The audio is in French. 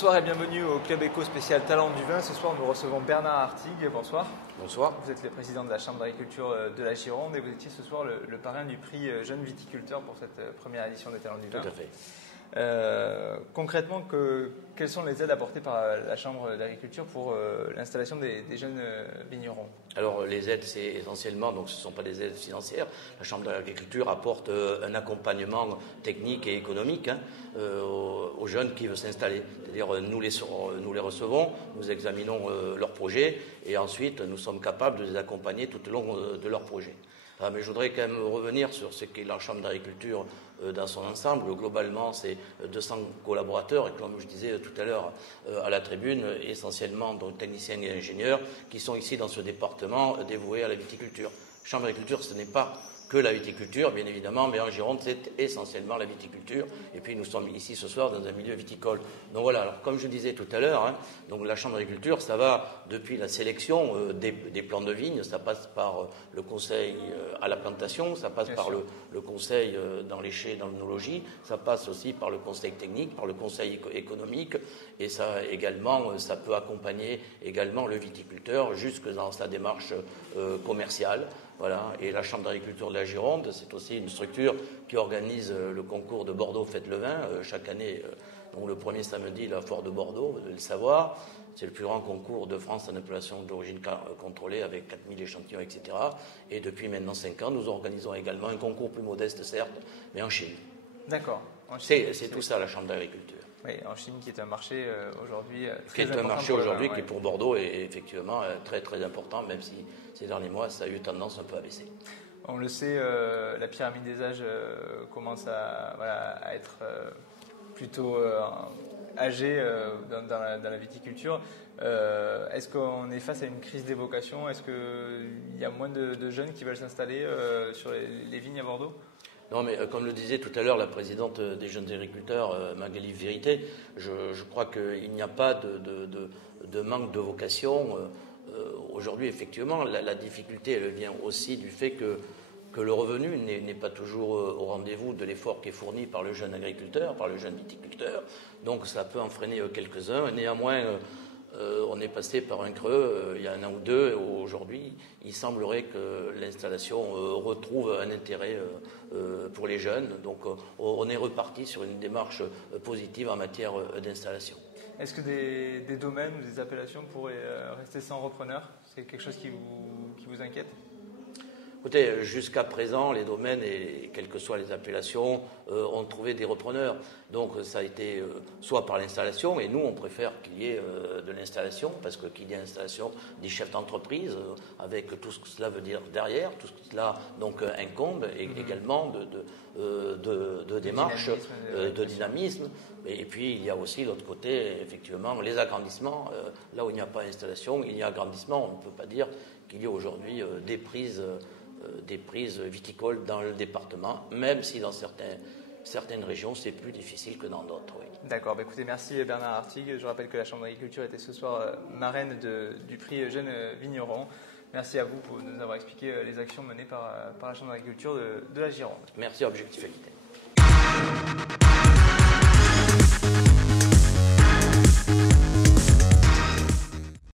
Bonsoir et bienvenue au Club Éco spécial Talent du vin. Ce soir, nous recevons Bernard Artigue. Bonsoir. Bonsoir. Vous êtes le président de la Chambre d'agriculture de la Gironde et vous étiez ce soir le parrain du prix Jeune Viticulteur pour cette première édition des Talents du vin. Tout à fait. Concrètement, quelles sont les aides apportées par la Chambre d'agriculture pour l'installation des jeunes vignerons? Alors les aides, c'est essentiellement, donc ce ne sont pas des aides financières. La Chambre d'agriculture apporte un accompagnement technique et économique aux jeunes qui veulent s'installer. C'est-à-dire nous les recevons, nous examinons leurs projets et ensuite nous sommes capables de les accompagner tout au long de leur projet. Mais je voudrais quand même revenir sur ce qu'est la Chambre d'agriculture dans son ensemble. Globalement, c'est 200 collaborateurs et comme je disais tout à l'heure à la tribune, essentiellement donc, techniciens et ingénieurs qui sont ici dans ce département dévoués à la viticulture. Chambre d'agriculture, ce n'est pas que la viticulture, bien évidemment, mais en Gironde, c'est essentiellement la viticulture. Et puis, nous sommes ici ce soir dans un milieu viticole. Donc voilà, alors, comme je disais tout à l'heure, donc la Chambre d'agriculture, ça va depuis la sélection des plants de vigne, ça passe par le conseil à la plantation, ça passe par le conseil dans les chais, dans l'œnologie, ça passe aussi par le conseil technique, par le conseil économique, et ça également, ça peut accompagner également le viticulteur jusque dans sa démarche commerciale. Voilà. Et la Chambre d'agriculture de la Gironde, c'est aussi une structure qui organise le concours de Bordeaux Fête le Vin chaque année. Donc le premier samedi, la foire de Bordeaux, vous devez le savoir. C'est le plus grand concours de France en appellation d'origine contrôlée avec 4000 échantillons, etc. Et depuis maintenant 5 ans, nous organisons également un concours plus modeste, certes, mais en Chine. D'accord. C'est tout ça, la Chambre d'agriculture. Oui, en Chine, qui est un marché aujourd'hui très important. Qui est un marché aujourd'hui qui, pour Bordeaux, est effectivement très, très important, même si ces derniers mois, ça a eu tendance un peu à baisser. On le sait, la pyramide des âges commence à être plutôt âgée dans la viticulture. Est-ce qu'on est face à une crise des vocations? Est-ce qu'il y a moins de jeunes qui veulent s'installer sur les vignes à Bordeaux? Non, mais comme le disait tout à l'heure la présidente des jeunes agriculteurs, Magali Vérité, je crois qu'il n'y a pas de manque de vocation. Aujourd'hui, effectivement, la difficulté, elle vient aussi du fait que le revenu n'est pas toujours au rendez-vous de l'effort qui est fourni par le jeune agriculteur, par le jeune viticulteur. Donc ça peut en freiner quelques-uns. Néanmoins, on est passé par un creux il y a un an ou deux. Aujourd'hui, il semblerait que l'installation retrouve un intérêt pour les jeunes. Donc on est reparti sur une démarche positive en matière d'installation. Est-ce que des domaines ou des appellations pourraient rester sans repreneur? C'est quelque chose qui vous inquiète? Écoutez, jusqu'à présent, les domaines, et quelles que soient les appellations, ont trouvé des repreneurs. Donc ça a été soit par l'installation, et nous on préfère qu'il y ait de l'installation, parce que qu'il y ait l'installation des chefs d'entreprise, avec tout ce que cela veut dire derrière, tout ce que cela donc, incombe, et également de démarche, de dynamisme. Et puis il y a aussi l'autre côté, effectivement, les agrandissements. Là où il n'y a pas d'installation, il y a agrandissement. On ne peut pas dire qu'il y ait aujourd'hui des prises viticoles dans le département, même si dans certaines régions, c'est plus difficile que dans d'autres. Oui. D'accord. Bah écoutez, merci Bernard Artigue. Je rappelle que la Chambre d'agriculture était ce soir marraine du prix Jeune Vigneron. Merci à vous pour nous avoir expliqué les actions menées par la Chambre d'agriculture de la Gironde. Merci, Objectif Équité.